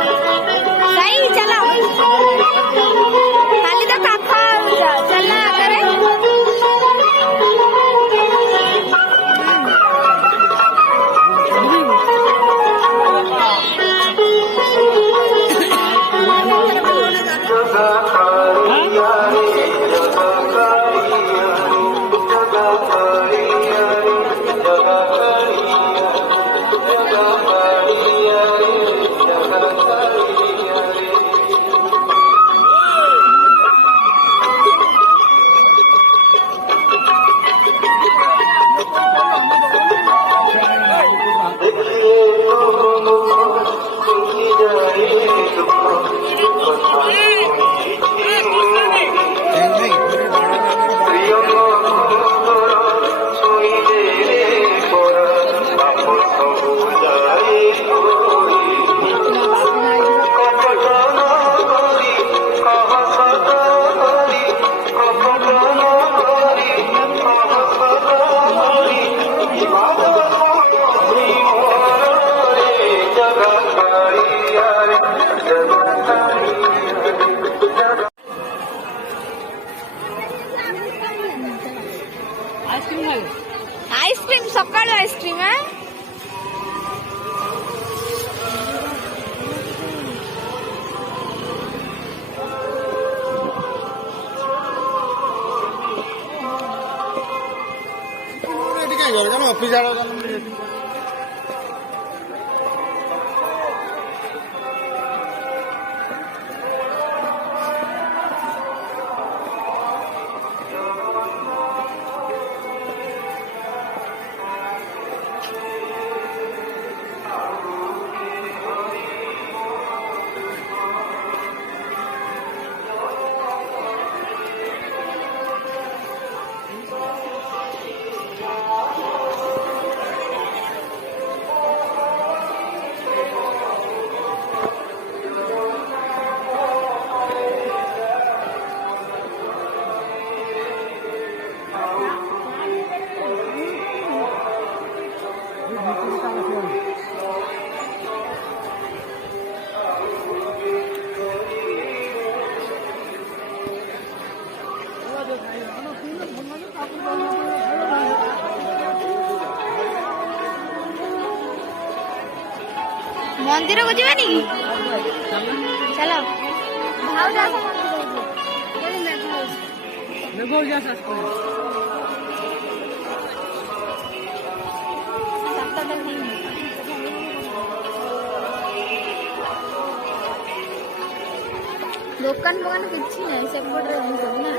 सही चला खाली तो काखा चलना करे Jagakariya आइसक्रीम सकाळू आइसक्रीम है ऑफिस मंदिर को जीवानी की चलो भाव जा दुकान फुकान किसी ना सेपटे सब ना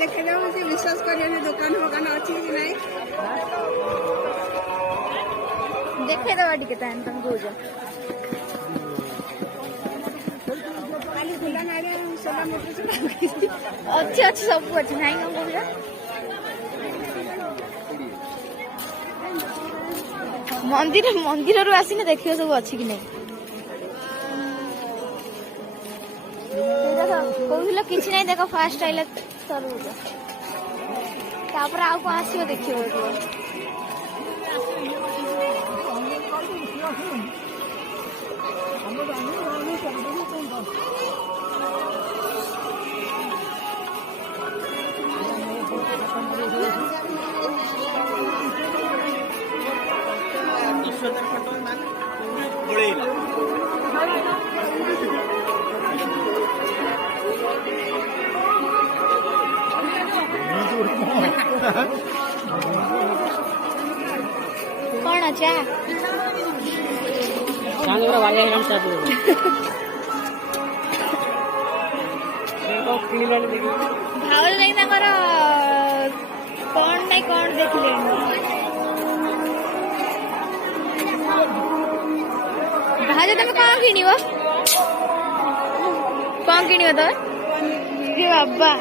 देखे जाओ विश्वास करिए दुकान फुकान अच्छी कि नहीं देखे दवा टिके तान तुम कौज खाली खुला ना सोला मोटर अच्छी अच्छी सब अच्छी नहीं कौन कौज मंदिर मंदिर रू आसी देखियो सब अच्छी कि नहीं कहूल किसी नहीं देख फास्ट आइले तरबूज तापर आउ कौन आसो देखियो कौन अच्छा भावल नहीं ताकर कौन नहीं कौन देखले भाज तुम कौन किणव कौन किणव तुम बाबा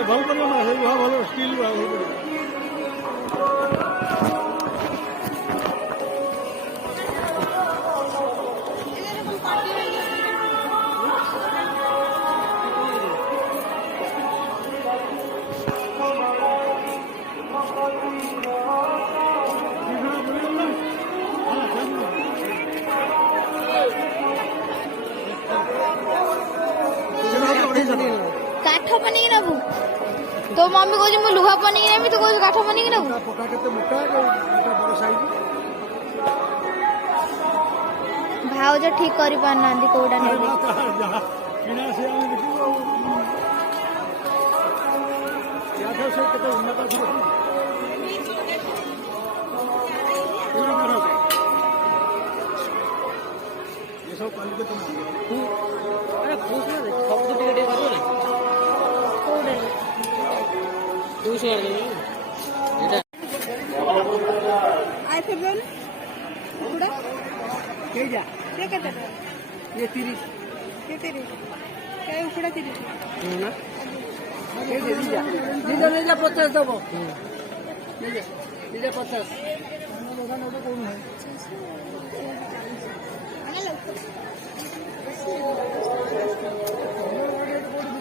ସେ ଭଲ କରିବ ନା ସେ ଲୁହା ଭଲ ଷ୍ଟିଲ୍ ଲୁହା ଭଲ କରିବ। କାଠ ବନେଇକି ନେବୁ ତୋ ମମି କହୁଛି ମୁଁ ଲୁହା ବନେଇକି ନେବି ତୁ କହୁଛୁ କାଠ ବନେଇକି ନେବୁ। ପକା କେତେ ମୋଟା ବଡ ସାଇଜ। ଭାଉଜ ଠିକ କରିପାରୁନାହାନ୍ତି କୋଉଟା ନେବେ। କିଣା ସେ ଆମେ ଦେଖିବୁ ଆଉ ସେ କେତେ ଉନ୍ନତ ଅଛି ଏସବୁ କ୍ୱାଲିଟି ତୁମ आए फिर बोल उड़ा କେଇଟା ये केते टका ये 30 के 30 के उड़ा 30 ନା ନିଜା 50 ଦବ ନିଜା 50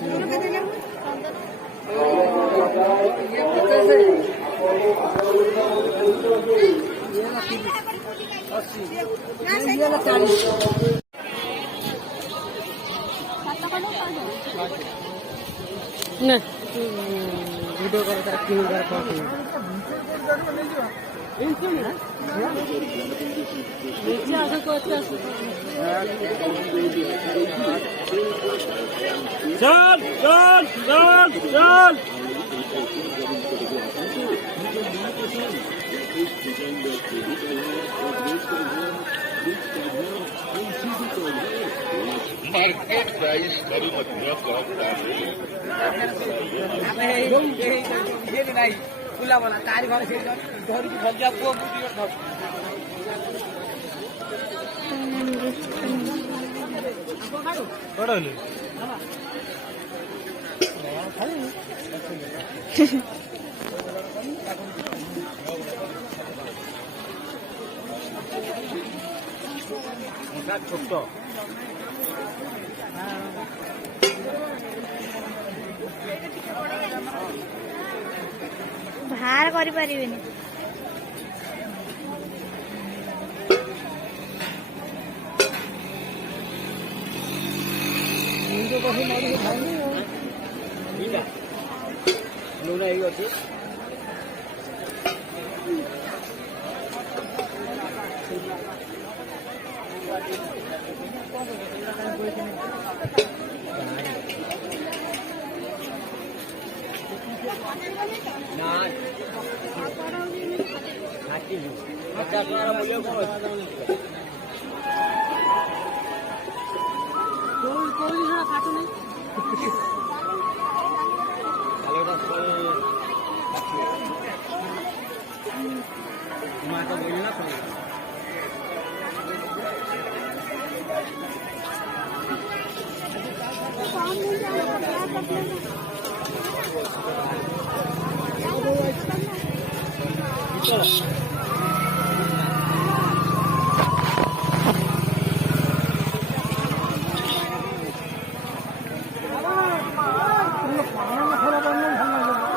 दूर के देले ये 50 है ये 80 ये 40 ନା ଭିଡ଼ିଓ କର ତାର କିଣି ତାର କଣ चल चल चल चल मार्केट प्राइस करू मध्य फुला वाला तारी घर से घर की भजिया को पड़ले छोट ବାହାର କରିପାରିବେନି।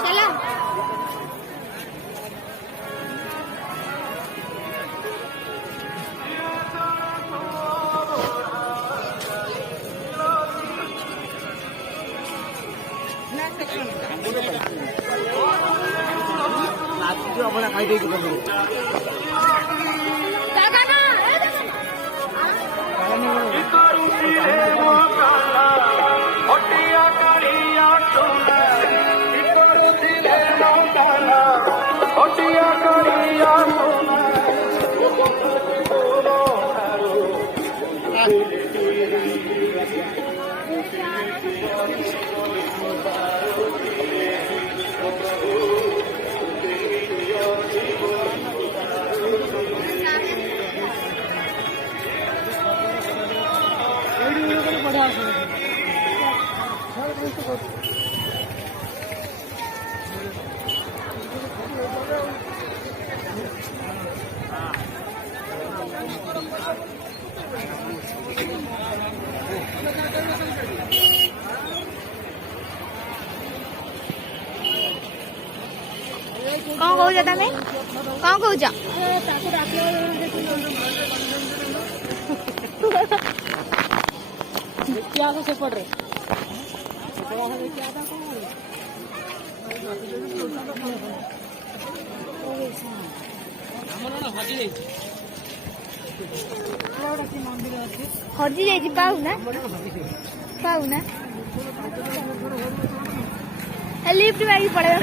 चला अपना खाई देगी जागा ना କଣ କହୁଛ ତମେ? କଣ କହୁଛ? ସେପଟରେ ହଜି ଯାଇଛି ପାଉନା ପାଉନା ଲିଫ୍ଟ ମାରିକି ପଳେଇବା